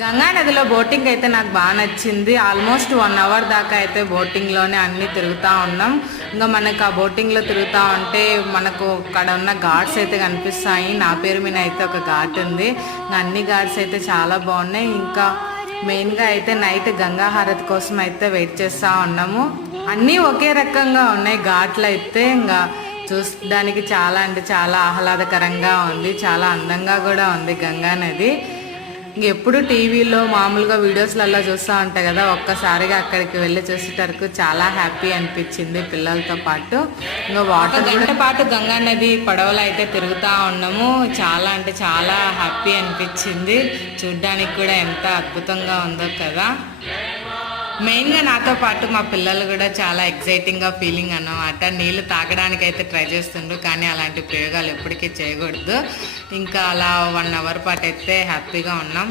గంగా నదిలో బోటింగ్ అయితే నాకు బాగా నచ్చింది. ఆల్మోస్ట్ 1 అవర్ దాకా అయితే బోటింగ్లోనే అన్నీ తిరుగుతూ ఉన్నాం. ఇంకా మనకు ఆ బోటింగ్లో తిరుగుతూ ఉంటే మనకు అక్కడ ఉన్న ఘాట్స్ అయితే కనిపిస్తాయి. నా పేరు మీద అయితే ఒక ఘాట్ ఉంది. ఇంకా అన్ని ఘాట్స్ అయితే చాలా బాగున్నాయి. ఇంకా మెయిన్గా అయితే నైట్ గంగా హారతి కోసం అయితే వెయిట్ చేస్తూ ఉన్నాము. అన్నీ ఒకే రకంగా ఉన్నాయి ఘాట్లు అయితే. ఇంకా చూడడానికి చాలా అంటే చాలా ఆహ్లాదకరంగా ఉంది. చాలా అందంగా కూడా ఉంది గంగా నది. ఎప్పుడు టీవీలో మామూలుగా వీడియోస్లలో చూస్తూ ఉంటాయి కదా, ఒక్కసారిగా అక్కడికి వెళ్ళి చూసేటరకు చాలా హ్యాపీ అనిపించింది పిల్లలతో పాటు. ఇంకా వాటర్ గంట పాటు గంగా నది పడవలు అయితే తిరుగుతూ ఉన్నాము. చాలా అంటే చాలా హ్యాపీ అనిపించింది. చూడ్డానికి కూడా ఎంత అద్భుతంగా ఉందో కదా. మెయిన్గా నాతో పాటు మా పిల్లలు కూడా చాలా ఎక్సైటింగ్గా ఫీలింగ్ అన్నమాట. నీళ్ళు తాగడానికి అయితే ట్రై చేస్తుండ్రు, కానీ అలాంటి ప్రయోగాలు ఎప్పటికీ చేయకూడదు. ఇంకా అలా 1 అవర్ పాటు అయితే హ్యాపీగా ఉన్నాం.